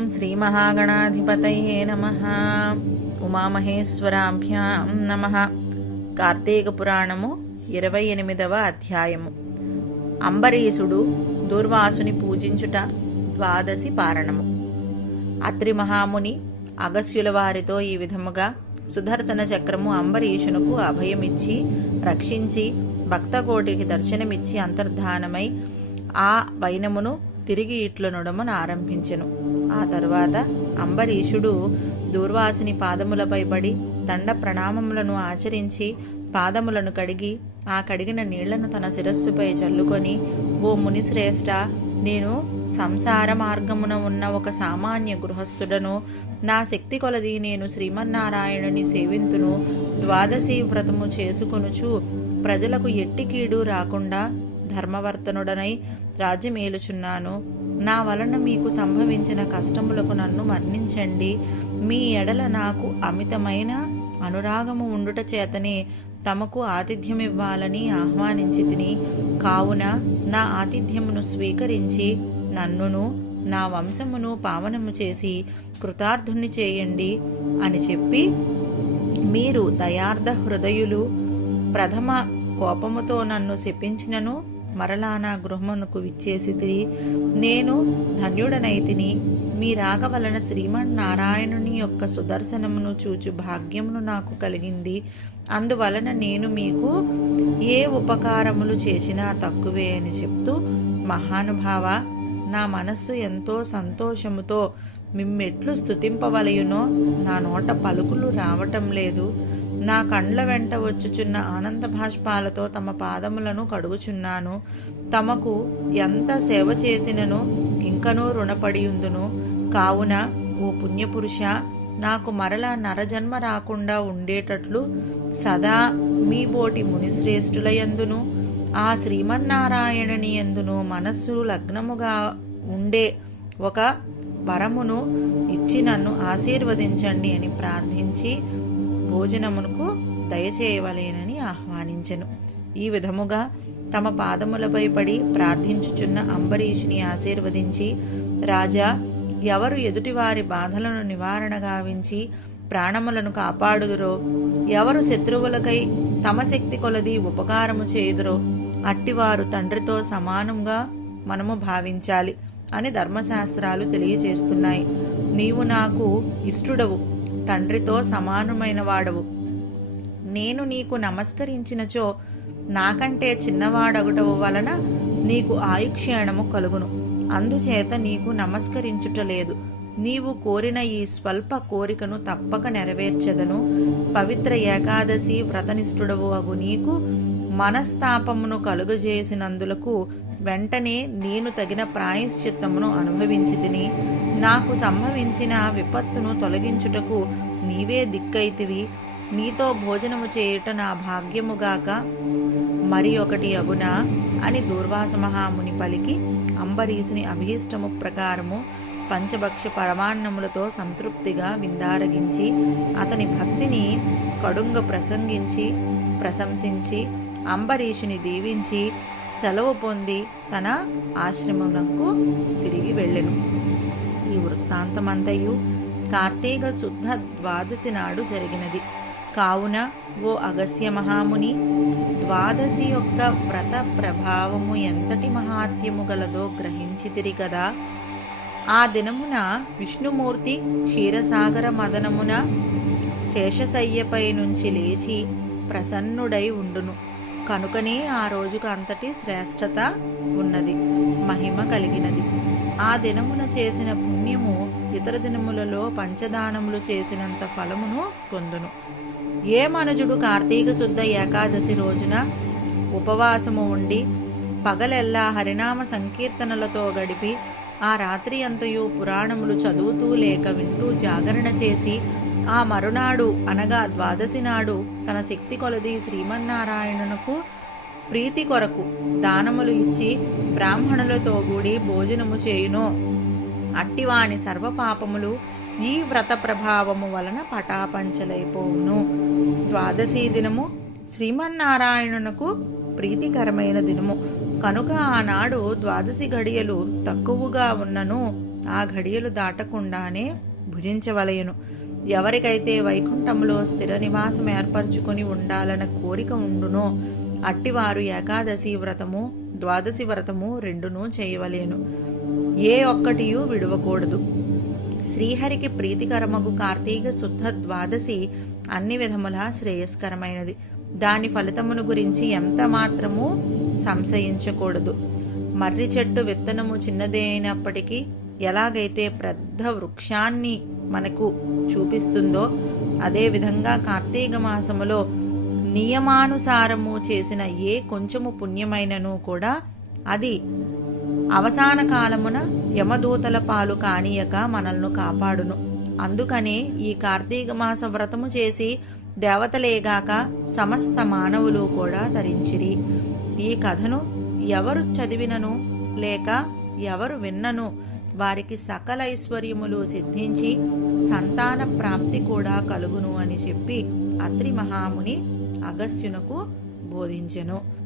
ఓం శ్రీ మహాగణాధిపతయే నమ ఉమామహేశ్వరాభ్యాం నమ కార్తీక పురాణము ఇరవై ఎనిమిదవ అధ్యాయము. అంబరీషుడు దుర్వాసుని పూజించుట ద్వాదశి పారణము. అత్రి మహాముని అగస్యుల వారితో ఈ విధముగా సుదర్శన చక్రము అంబరీషునకు అభయమిచ్చి రక్షించి భక్తకోటికి దర్శనమిచ్చి అంతర్ధానమై ఆ వైనమును తిరిగి ఇట్లనుడమును ఆరంభించెను. ఆ తరువాత అంబరీషుడు దూర్వాసిని పాదములపై పడి దండ ప్రణామములను ఆచరించి పాదములను కడిగి ఆ కడిగిన నీళ్ళను తన శిరస్సుపై చల్లుకొని ఓ మునిశ్రేష్ఠ నేను సంసార మార్గమున ఉన్న ఒక సామాన్య గృహస్థుడను నా శక్తి కొలది నేను శ్రీమన్నారాయణుని సేవింతును ద్వాదశి వ్రతము చేసుకొనుచు ప్రజలకు ఎట్టి కీడు రాకుండా ధర్మవర్తనుడనై రాజ్యమేలుచున్నాను నా వలన మీకు సంభవించిన కష్టములకు నన్ను మరణించండి మీ ఎడల నాకు అమితమైన అనురాగము ఉండుట చేతనే తమకు ఆతిథ్యమివ్వాలని ఆహ్వానించి తిని కావున నా ఆతిథ్యమును స్వీకరించి నన్నును నా వంశమును పావనము చేసి కృతార్థుని చేయండి అని చెప్పి మీరు దయార్థ హృదయులు ప్రథమ కోపముతో నన్ను శపించినను. మరలా నా గృహమునకు విచ్చేసి నేను ధన్యుడనైతిని. మీ రాక వలన శ్రీమన్నారాయణుని యొక్క సుదర్శనమును చూచు భాగ్యమును నాకు కలిగింది. అందువలన నేను మీకు ఏ ఉపకారములు చేసినా తక్కువే అని చెప్తూ మహానుభావ నా మనస్సు ఎంతో సంతోషముతో మిమ్మెట్లు స్థుతింపవలయునో నా నోట పలుకులు రావటం లేదు. నా కండ్ల వెంట వచ్చుచున్న ఆనంద భాష్పాలతో తమ పాదములను కడుగుచున్నాను. తమకు ఎంత సేవ చేసినను ఇంకనూ రుణపడియుందును. కావున ఓ పుణ్యపురుష నాకు మరలా నరజన్మ రాకుండా ఉండేటట్లు సదా మీ బోటి మునిశ్రేష్ఠులయందును ఆ శ్రీమన్నారాయణని ఎందును మనస్సు లగ్నముగా ఉండే ఒక వరమును ఇచ్చి నన్ను ఆశీర్వదించండి అని ప్రార్థించి భోజనమునకు దయచేయవలేనని ఆహ్వానించెను. ఈ విధముగా తమ పాదములపై పడి ప్రార్థించుచున్న అంబరీషుని ఆశీర్వదించి రాజా ఎవరు ఎదుటివారి బాధలను నివారణ గావించి ప్రాణములను కాపాడుదురో ఎవరు శత్రువులకై తమ శక్తి కొలది ఉపకారము చేయుదురో అట్టివారు తండ్రితో సమానంగా మనము భావించాలి అని ధర్మశాస్త్రాలు తెలియజేస్తున్నాయి. నీవు నాకు ఇష్టుడవు. తండ్రితో సమానమైన వాడవు నేను నీకు నమస్కరించినచో నాకంటే చిన్నవాడగుటవు వలన నీకు ఆయుక్షేణము కలుగును. అందుచేత నీకు నమస్కరించుటలేదు. నీవు కోరిన ఈ స్వల్ప కోరికను తప్పక నెరవేర్చదను. పవిత్ర ఏకాదశి వ్రతనిష్ఠుడవు అగు నీకు మనస్తాపమును కలుగజేసినందులకు వెంటనే నేను తగిన ప్రాయశ్చిత్తమును అనుభవించి తిని నాకు సంభవించిన విపత్తును తొలగించుటకు నీవే దిక్కైతివి. నీతో భోజనము చేయుట నా భాగ్యముగాక మరి ఒకటి అగున? అని దూర్వాస మహాముని పలికి అంబరీషుని అభీష్టము ప్రకారము పంచభక్ష పరమాన్నములతో సంతృప్తిగా విందారగించి అతని భక్తిని కడుంగ ప్రసంగించి ప్రశంసించి అంబరీషుని దీవించి సెలవు పొంది తన ఆశ్రమమునకు తిరిగి వెళ్ళెను. వృత్తాంతమంతయు కార్తీక శుద్ధ ద్వాదశి నాడు జరిగినది. కావున ఓ అగస్య మహాముని ద్వాదశి యొక్క వ్రత ప్రభావము ఎంతటి మహాత్యము గలదో గ్రహించితిరి కదా. ఆ దినమున విష్ణుమూర్తి క్షీరసాగర మదనమున శేషశయ్యపై నుంచి లేచి ప్రసన్నుడై ఉండును. కనుకనే ఆ రోజుకు అంతటి శ్రేష్టత ఉన్నది మహిమ కలిగినది. ఆ దినమున చేసిన పుణ్యము ఇతర దినములలో పంచదానములు చేసినంత ఫలమును పొందును ఏ మనుజుడు కార్తీక శుద్ధ ఏకాదశి రోజున ఉపవాసము ఉండి పగలెల్లా హరినామ సంకీర్తనలతో గడిపి ఆ రాత్రి అంతయు పురాణములు చదువుతూ లేక వింటూ జాగరణ చేసి ఆ మరునాడు అనగా ద్వాదశి నాడు తన శక్తి కొలది శ్రీమన్నారాయణునకు ప్రీతి కొరకు దానములు ఇచ్చి బ్రాహ్మణులతో కూడి భోజనము చేయును. అట్టివాని సర్వపాపములు ఈ వ్రత ప్రభావము వలన పటాపంచలైపోవును. ద్వాదశి దినము శ్రీమన్నారాయణునకు ప్రీతికరమైన దినము. కనుక ఆనాడు ద్వాదశి ఘడియలు తక్కువగా ఉన్నను ఆ ఘడియలు దాటకుండానే భుజించవలయను ఎవరికైతే వైకుంఠంలో స్థిర నివాసం ఏర్పరచుకొని ఉండాలన్న కోరిక ఉండునో అట్టివారు ఏకాదశి వ్రతము ద్వాదశి వ్రతము రెండును చేయవలేను. ఏ ఒక్కటియు విడవకూడదు. శ్రీహరికి ప్రీతికరమగు కార్తీక శుద్ధ ద్వాదశి అన్ని విధములా శ్రేయస్కరమైనది. దాని ఫలితమును గురించి ఎంత మాత్రము సంశయించకూడదు. మర్రి చెట్టు విత్తనము చిన్నదే అయినప్పటికీ ఎలాగైతే పెద్ద వృక్షాన్ని మనకు చూపిస్తుందో అదేవిధంగా కార్తీక మాసములో నియమానుసారము చేసిన ఏ కొంచెము పుణ్యమైనను కూడా అది అవసాన కాలమున యమదూతల పాలు కానీయక మనల్ని కాపాడును. అందుకనే ఈ కార్తీక మాస వ్రతము చేసి దేవతలేగాక సమస్త మానవులు కూడా ధరించిరి. ఈ కథను ఎవరు చదివినను లేక ఎవరు విన్నను వారికి సకల ఐశ్వర్యములు సిద్ధించి సంతాన ప్రాప్తి కూడా కలుగును అని చెప్పి అత్రి మహాముని అగస్యునకు బోధించెను.